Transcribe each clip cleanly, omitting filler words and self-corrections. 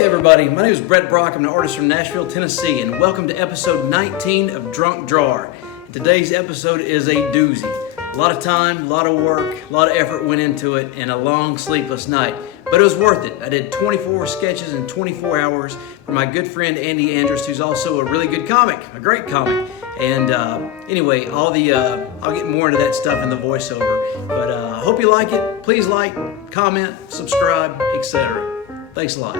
Hey everybody, my name is Brett Brock. I'm an artist from Nashville, Tennessee, and welcome to episode 19 of Drunk Drawer. Today's episode is a doozy. A lot of time, a lot of work, a lot of effort went into it, and a long sleepless night. But it was worth it. I did 24 sketches in 24 hours for my good friend Andy Andrist, who's also a really good comic, a great comic. And anyway, I'll get more into that stuff in the voiceover. But I hope you like it. Please like, comment, subscribe, etc. Thanks a lot.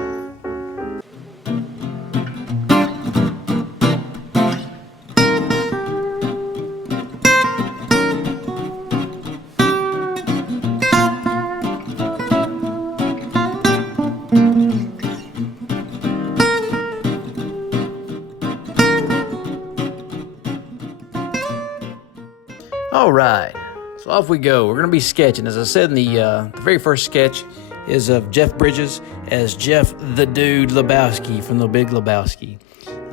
All right, so off we go. We're going to be sketching. As I said in the very first sketch is of Jeff Bridges as Jeff the Dude Lebowski from The Big Lebowski.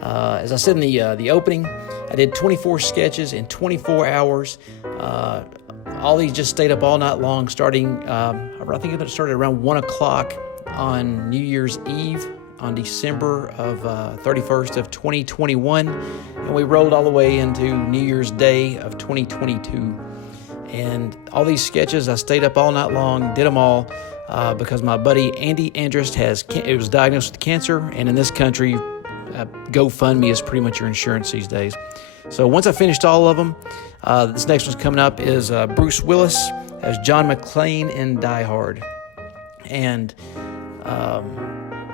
As I said in the opening, I did 24 sketches in 24 hours. All these just stayed up all night long, starting, I think it started around 1 o'clock on New Year's Eve on December of 31st of 2021, and we rolled all the way into New Year's Day of 2022. And all these sketches, I stayed up all night long, did them all, because my buddy Andy Andrist was diagnosed with cancer, and in this country, GoFundMe is pretty much your insurance these days. So once I finished all of them, this next one's coming up is Bruce Willis as John McClane in Die Hard. And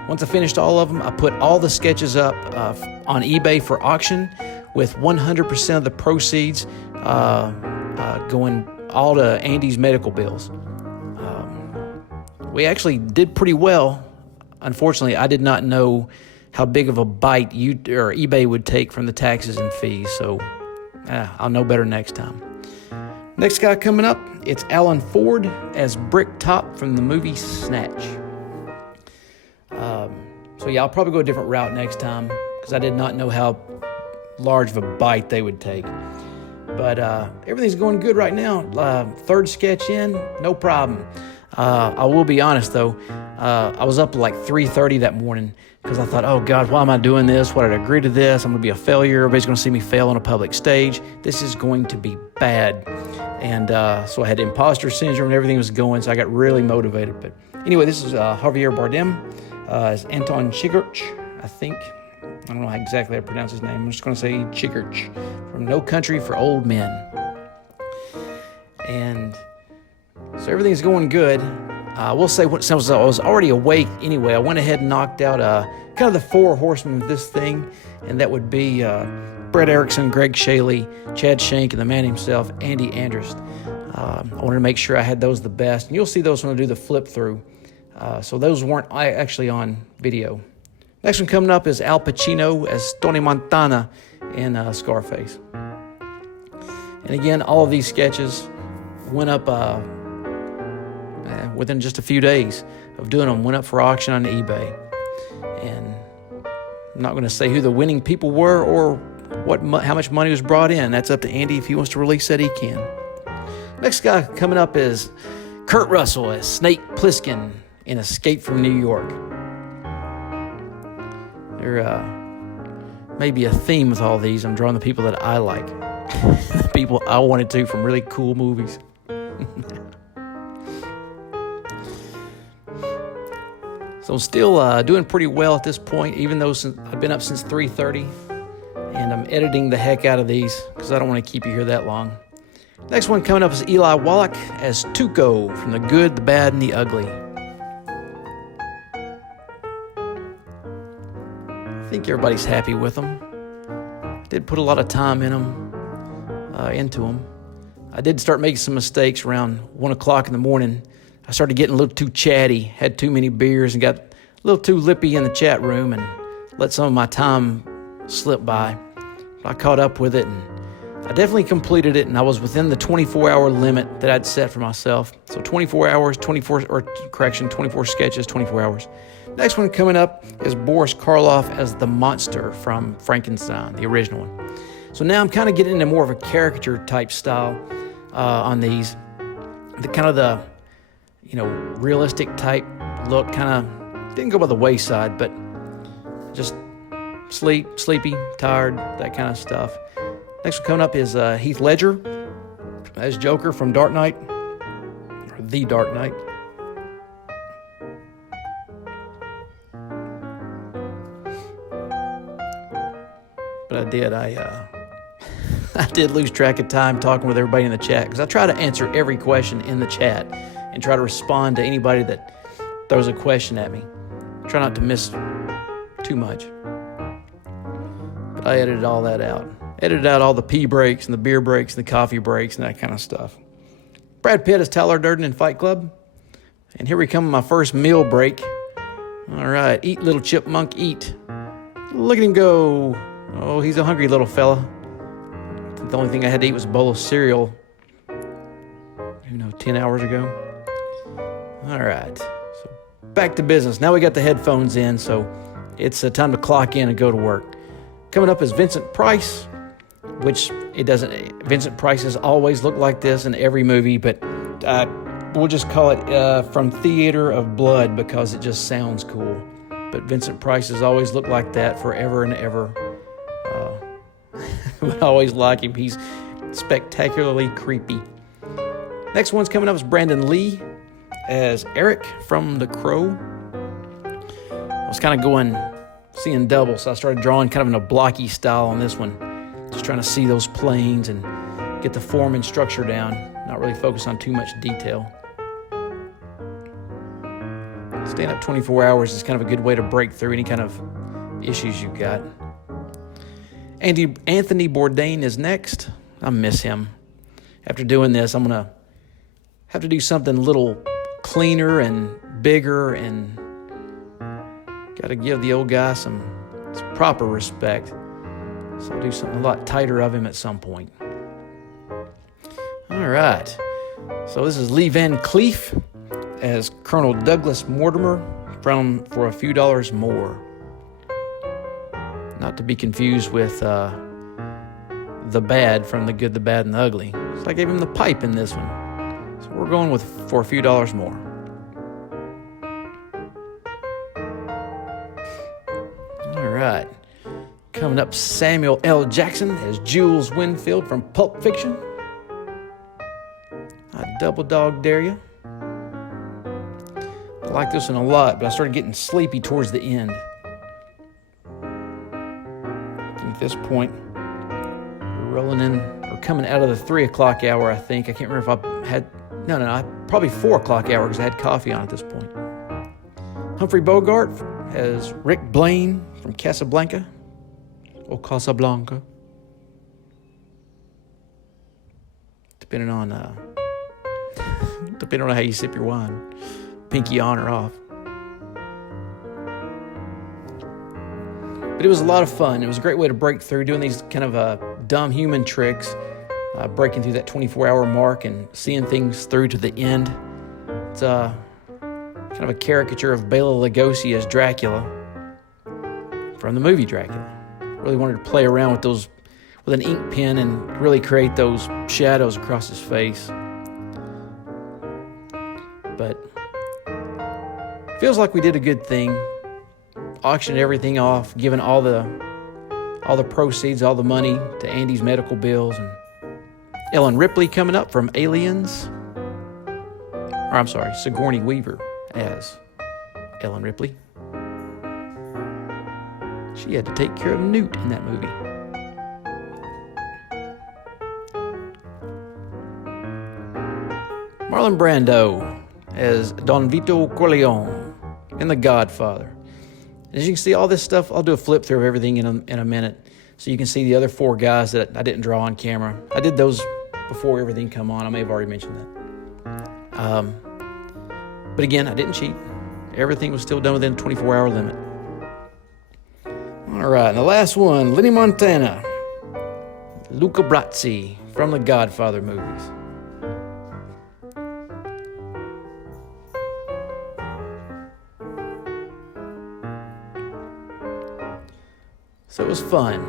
once I finished all of them, I put all the sketches up on eBay for auction, with 100% of the proceeds going all to Andy's medical bills. We actually did pretty well. Unfortunately, I did not know how big of a bite eBay would take from the taxes and fees, so I'll know better next time. Next guy coming up, it's Alan Ford as Bricktop from the movie Snatch. So yeah, I'll probably go a different route next time, because I did not know how large of a bite they would take. But everything's going good right now. Third sketch in, no problem. I will be honest though, I was up at like 3:30 that morning, because I thought, oh God, why am I doing this? Why did I agree to this? I'm going to be a failure. Everybody's going to see me fail on a public stage. This is going to be bad. And so I had imposter syndrome and everything was going, so I got really motivated. But anyway, this is Javier Bardem. It's Anton Chigurch, I think. I don't know how exactly I pronounce his name. I'm just going to say Chigurch from No Country for Old Men. And so everything's going good. I will say, since I was already awake anyway, I went ahead and knocked out kind of the four horsemen of this thing, and that would be Brett Erickson, Greg Shaley, Chad Shank, and the man himself, Andy Andrist. I wanted to make sure I had those the best, and you'll see those when I do the flip through. So those weren't actually on video. Next one coming up is Al Pacino as Tony Montana in Scarface. And again, all of these sketches went up within just a few days of doing them, went up for auction on eBay. And I'm not going to say who the winning people were or how much money was brought in. That's up to Andy. If he wants to release that, he can. Next guy coming up is Kurt Russell as Snake Pliskin in Escape from New York. There may be a theme with all these. I'm drawing the people that I like. The people I wanted to from really cool movies. So I'm still doing pretty well at this point, even though I've been up since 3:30. And I'm editing the heck out of these, because I don't want to keep you here that long. Next one coming up is Eli Wallach as Tuco from The Good, the Bad, and the Ugly. I think everybody's happy with them. I did put a lot of time into them. I did start making some mistakes around 1 o'clock in the morning. I started getting a little too chatty, had too many beers, and got a little too lippy in the chat room and let some of my time slip by. But I caught up with it, and I definitely completed it, and I was within the 24-hour limit that I'd set for myself. So 24 hours, 24 sketches, 24 hours. Next one coming up is Boris Karloff as the monster from Frankenstein, the original one. So now I'm kind of getting into more of a caricature type style on these. The realistic type look kind of didn't go by the wayside, but just sleepy, tired, that kind of stuff. Next one coming up is Heath Ledger as Joker from Dark Knight, or The Dark Knight. But I did lose track of time talking with everybody in the chat, because I try to answer every question in the chat and try to respond to anybody that throws a question at me. Try not to miss too much. But I edited all that out. Edited out all the pee breaks and the beer breaks and the coffee breaks and that kind of stuff. Brad Pitt is Tyler Durden in Fight Club. And here we come, my first meal break. All right, eat, little chipmunk, eat. Look at him go. Oh, he's a hungry little fella. The only thing I had to eat was a bowl of cereal, 10 hours ago. All right, so back to business. Now we got the headphones in, so it's time to clock in and go to work. Coming up is Vincent Price, which it doesn't. Vincent Prices always look like this in every movie, but we'll just call it From Theater of Blood because it just sounds cool. But Vincent Prices always look like that forever and ever. But I always like him. He's spectacularly creepy. Next one's coming up is Brandon Lee as Eric from The Crow. I was kind of seeing double, so I started drawing kind of in a blocky style on this one. Just trying to see those planes and get the form and structure down. Not really focus on too much detail. Staying up 24 hours is kind of a good way to break through any kind of issues you've got. Anthony Bourdain is next. I miss him. After doing this, I'm going to have to do something a little cleaner and bigger, and got to give the old guy some proper respect. So I'll do something a lot tighter of him at some point. All right. So this is Lee Van Cleef as Colonel Douglas Mortimer from For a Few Dollars More. Not to be confused with the bad from The Good, the Bad, and the Ugly. So I gave him the pipe in this one. So we're going with For a Few Dollars More. All right. Coming up, Samuel L. Jackson as Jules Winfield from Pulp Fiction. I double dog dare you. I like this one a lot, but I started getting sleepy towards the end. At this point, we're rolling in, or coming out of the 3 o'clock hour, I think. I can't remember if I had, probably 4 o'clock hour because I had coffee on at this point. Humphrey Bogart as Rick Blaine from Casablanca, or Casablanca, depending on how you sip your wine, pinky on or off. But it was a lot of fun. It was a great way to break through, doing these kind of dumb human tricks, breaking through that 24-hour mark and seeing things through to the end. It's kind of a caricature of Bela Lugosi as Dracula from the movie Dracula. Really wanted to play around with an ink pen and really create those shadows across his face. But feels like we did a good thing. Auctioned everything off, giving all the proceeds, all the money to Andy's medical bills. And Ellen Ripley coming up from Aliens. Sigourney Weaver as Ellen Ripley. She had to take care of Newt in that movie. Marlon Brando as Don Vito Corleone in The Godfather. As you can see, all this stuff, I'll do a flip through of everything in a minute, so you can see the other 4 guys that I didn't draw on camera. I did those before everything come on. I may have already mentioned that. But again, I didn't cheat. Everything was still done within the 24-hour limit. All right, and the last one, Lenny Montana, Luca Brasi from the Godfather movies. So it was fun.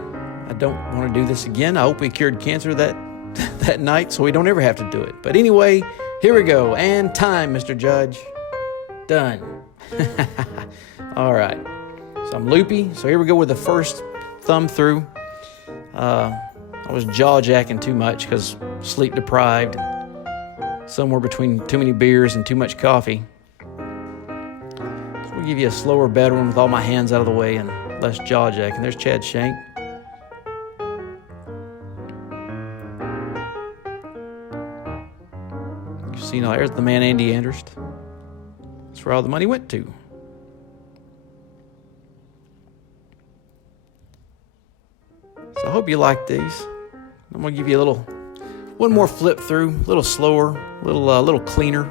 I don't want to do this again. I hope we cured cancer that night so we don't ever have to do it. But anyway, here we go. And time, Mr. Judge. Done. All right. So I'm loopy. So here we go with the first thumb through. I was jaw jacking too much because sleep deprived, somewhere between too many beers and too much coffee. So we'll give you a slower, better one with all my hands out of the way and less jaw jacking. There's Chad Shank. You see, now there's the man Andy Andrist. That's where all the money went to. So I hope you like these. I'm gonna give you one more flip through, a little slower, a little cleaner.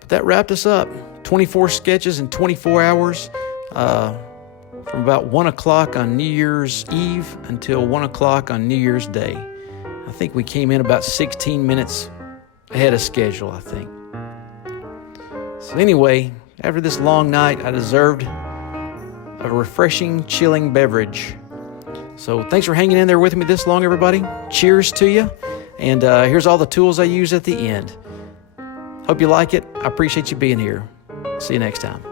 But that wrapped us up. 24 sketches in 24 hours, from about 1 o'clock on New Year's Eve until 1 o'clock on New Year's Day. I think we came in about 16 minutes ahead of schedule, I think. So anyway, after this long night, I deserved a refreshing, chilling beverage. So thanks for hanging in there with me this long, everybody. Cheers to you. And here's all the tools I use at the end. Hope you like it. I appreciate you being here. See you next time.